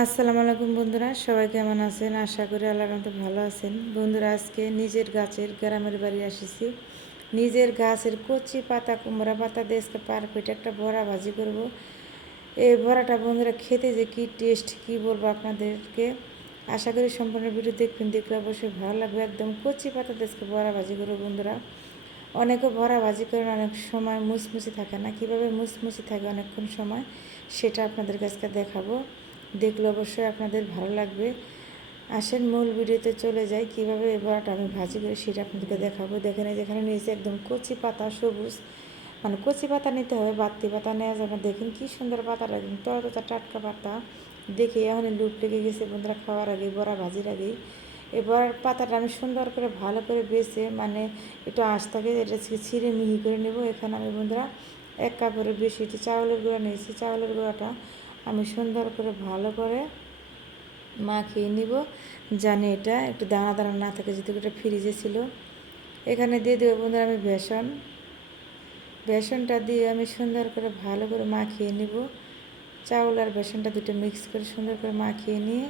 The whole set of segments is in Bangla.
আসসালামু আলাইকুম বন্ধুরা, সবাই কেমন আছেন? আশা করি আল্লাহর রহমতে ভালো আছেন। বন্ধুরা, আজকে নিজের গাছের গ্রামের বাড়ি আসিছি। নিজের গাছের কচি পাতা কুমড়া পাতা দিয়ে আজকে পারফেক্ট একটা বড়া ভাজি করব। এই বড়াটা বন্ধুরা খেতে যে কি টেস্ট, কি বলবো আপনাদেরকে। আশা করি সম্পূর্ণ ভিডিও দেখবেন, দেখলে অবশ্যই ভালো লাগবে। একদম কচি পাতা দিয়ে আজকে বড়া ভাজি করবো বন্ধুরা। অনেকে বড়া ভাজি করেন, অনেক সময় মুচমুচি থাকে না। কিভাবে মুচমুচি থাকে অনেকক্ষণ সময়, সেটা আপনাদের কাছে দেখাবো। দেখলে অবশ্যই আপনাদের ভালো লাগবে। আসেন মূল ভিডিওতে চলে যাই। কীভাবে এই বড়াটা আমি ভাজি করি সেটা আপনাদেরকে দেখাবো। দেখেন এই যেখানে নিয়েছি একদম কচি পাতা, সবুজ, মানে কচি পাতা নিতে হবে, বাড়তি পাতা নেওয়া যাবে। দেখেন কি সুন্দর পাতাটা, একদম তরতাজা টাটকা পাতা। দেখে এখন লুপ লেগে গেছে বন্ধুরা, খাওয়ার আগে, বড়া ভাজির আগেই। এবার পাতাটা আমি সুন্দর করে ভালো করে বেছে, মানে একটু আঁশ থাকে, এটা ছিঁড়ে মিহি করে নেব। এখানে আমি বন্ধুরা 1 কাপের বেশি একটু চাউলের গুঁড়া নিয়েছি। চাউলের গুঁড়াটা আমি সুন্দর করে ভালো করে মাখিয়ে নিব, জানি এটা একটু দানা দানা না থাকে, যেহেতু এটা ফ্রিজে ছিল। এখানে দিয়ে দেবো বন্ধুরা আমি বেসনটা দিয়ে আমি সুন্দর করে ভালো করে মাখিয়ে নিব। চাউল আর বেসনটা দুটো মিক্স করে সুন্দর করে মাখিয়ে নিয়ে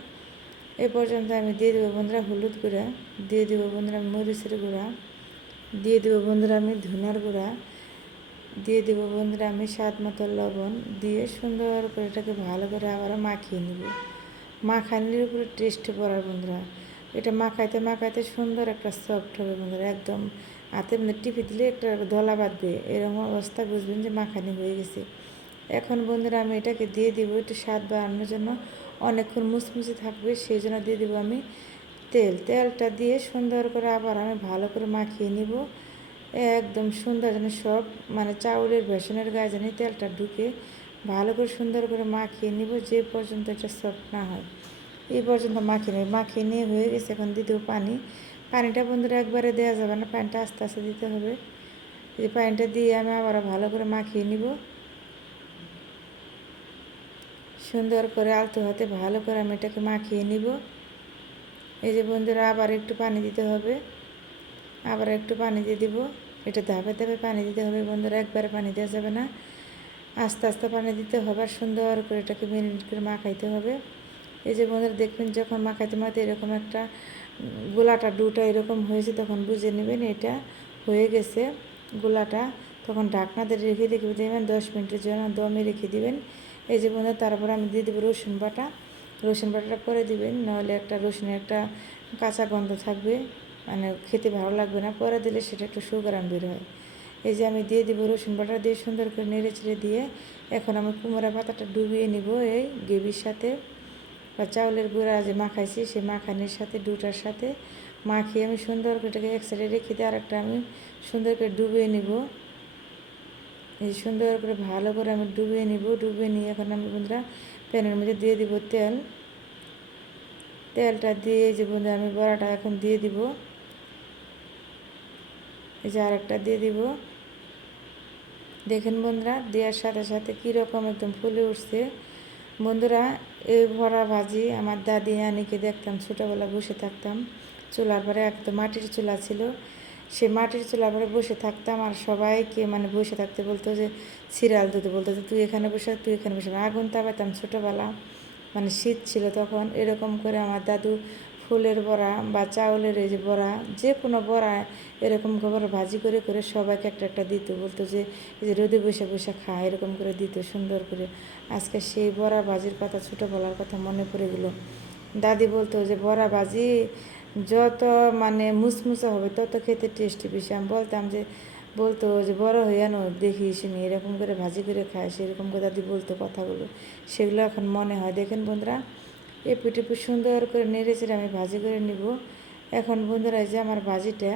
এ পর্যন্ত আমি দিয়ে দেবো বন্ধুরা হলুদ গুঁড়া, দিয়ে দেবো বন্ধুরা মরিচের গুঁড়া, দিয়ে দেবো বন্ধুরা আমি ধনিয়ার গুঁড়া, দিয়ে দেবো বন্ধুরা আমি স্বাদ মতো লবণ দিয়ে সুন্দর করে এটাকে ভালো করে আবারও মাখিয়ে নিব। মাখানির উপরে টেস্ট পড়ার বন্ধুরা, এটা মাখাইতে মাখাইতে সুন্দর একটা সফট হবে বন্ধুরা। একদম হাতের মধ্যে টিপে দিলে একটা দলা বাঁধবে, এরকম অবস্থা বুঝবেন যে মাখানি হয়ে গেছে। এখন বন্ধুরা আমি এটাকে দিয়ে দিব একটু স্বাদ বাড়ানোর জন্য, অনেকক্ষণ মুচমুচে থাকবে সেই জন্য দিয়ে দেবো আমি তেলটা দিয়ে সুন্দর করে আবার আমি ভালো করে মাখিয়ে নিব। একদম সুন্দর যেন সব, মানে চাউলের বেসনের গায়ে যেন তেলটা ঢুকে ভালো করে সুন্দর করে মাখিয়ে নিব, যে পর্যন্ত এটা সফট না হয় এই পর্যন্ত মাখিয়ে নিয়ে হয়ে গেছে। এখন দিয়ে দেবো পানিটা বন্ধুরা একবারে দেওয়া যাবে না, পানিটা আস্তে আস্তে দিতে হবে। এই পানিটা দিয়ে আমি আবার ভালো করে মাখিয়ে নিব, সুন্দর করে আলতো হাতে ভালো করে আমি এটাকে মাখিয়ে নিব। এই যে বন্ধুরা আবার একটু পানি দিতে হবে, আবার একটু পানি দিয়ে দিব। এটা ধাপে ধাপে পানি দিতে হবে বন্ধুরা, একবারে পানি দেওয়া যাবে না, আস্তে আস্তে পানি দিতে হবে। আর সুন্দর করে এটাকে মিনিট করে মাখাইতে হবে। এই যে বন্ধুরা দেখবেন যখন মাখাইতে মাখাইতে এরকম একটা গোলাটা ডুটা এরকম হয়েছে, তখন বুঝে নেবেন এটা হয়ে গেছে গোলাটা। তখন ঢাকনা দিয়ে রেখে দেবেন 10 মিনিটের জন্য দমে রেখে দিবেন। এই যে বন্ধুরা তারপর আমি দিয়ে দেবো রসুন বাটাটা পরে দিবেন, নাহলে একটা রসুনের একটা কাঁচা গন্ধ থাকবে, মানে খেতে ভালো লাগবে না। পরে দিলে সেটা একটু সুগ্রান বের হয়। এই যে আমি দিয়ে দিব রসুন বাটা দিয়ে সুন্দর করে নেড়ে চেড়ে দিয়ে এখন আমি কুমড়া পাতাটা ডুবিয়ে নিব এই গ্রেভির সাথে, বা চাউলের গুঁড়া যে মাখাইছি সেই মাখানির সাথে ডুটার সাথে মাখিয়ে আমি সুন্দর করে এটাকে এক সাইডে রেখে দিয়ে আরেকটা আমি সুন্দর করে ডুবিয়ে নিব। এই সুন্দর করে ভালো করে আমি ডুবিয়ে নিয়ে এখন আমি বন্ধুরা প্যানের মধ্যে দিয়ে দিব তেলটা দিয়ে এই যে বন্ধুরা আমি বড়াটা এখন দিয়ে দিব। এই যে আরেকটা দিয়ে দিব। দেখেন বন্ধুরা দেওয়ার সাথে সাথে কীরকম একদম ফুলে উঠছে বন্ধুরা। এই ভরা ভাজি আমার দাদি নানিকে দেখতাম, ছোটোবেলা বসে থাকতাম চুলার পরে, একদম মাটির চুলা ছিল, সে মাটির চুলার পরে বসে থাকতাম। আর সবাইকে মানে বসে থাকতে বলতো যে সিরিয়াল দিতে বলতো যে তুই এখানে বসে আগুন তাপাতাম ছোটোবেলা, মানে শীত ছিল তখন। এরকম করে আমার দাদু ফুলের বড়া বা চাউলের এই যে বড়া, যে কোনো বড়া এরকম করে ভাজি করে করে সবাইকে একটা একটা দিত, বলতো যে এই যে রোদে বসে বসে খা, এরকম করে দিত সুন্দর করে। আজকে সেই বড়া ভাজির কথা, ছোটোবেলার কথা মনে পড়ে গেলো। দাদি বলতো যে বড়া ভাজি যত মানে মুচমুচে হবে তত খেতে টেস্টি বেশি। আমি বলতাম যে, বলতো যে বড় হইয়া নো দেখি শুনি এরকম করে ভাজি করে খায়, সেরকম করে দাদি বলতো কথাগুলো, সেগুলো এখন মনে হয়। দেখেন বন্ধুরা এপিট এপিট সুন্দর করে নেড়ে চেড়ে আমি ভাজি করে নিব। এখন বন্ধুরা এই যে আমার ভাজিটা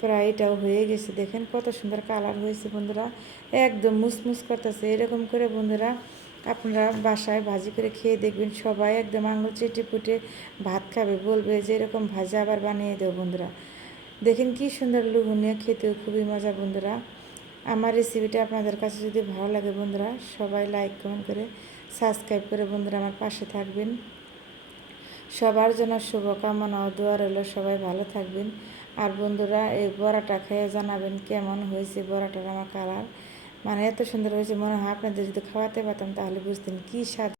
প্রায় এটাও হয়ে গেছে, দেখেন কত সুন্দর কালার হয়েছে বন্ধুরা, একদম মুসমুস করতেছে। এরকম করে বন্ধুরা আপনারা বাসায় ভাজি করে খেয়ে দেখবেন, সবাই একদম আঙুল চেটে পুটে ভাত খাবে, বলবে যে এরকম ভাজা আবার বানিয়ে দেও বন্ধুরা। দেখেন কি সুন্দর লোভনীয়, খেতেও খুবই মজা বন্ধুরা। আমার রেসিপিটা আপনাদের কাছে যদি ভালো লাগে বন্ধুরা, সবাই লাইক কমেন্ট করে সাবস্ক্রাইব করে বন্ধুরা আমার পাশে থাকবেন। সবার জন্য শুভকামনা ও দোয়া রইল, সবাই ভালো থাকবেন। আর বন্ধুরা এই বড়াটা খেয়ে জানাবেন কেমন হয়েছে বড়াটার আমার কালার, মানে এত সুন্দর হয়েছে, মনে হয় আপনাদের যদি খাওয়াতে পারতাম তাহলে বুঝতেন কী স্বাদ।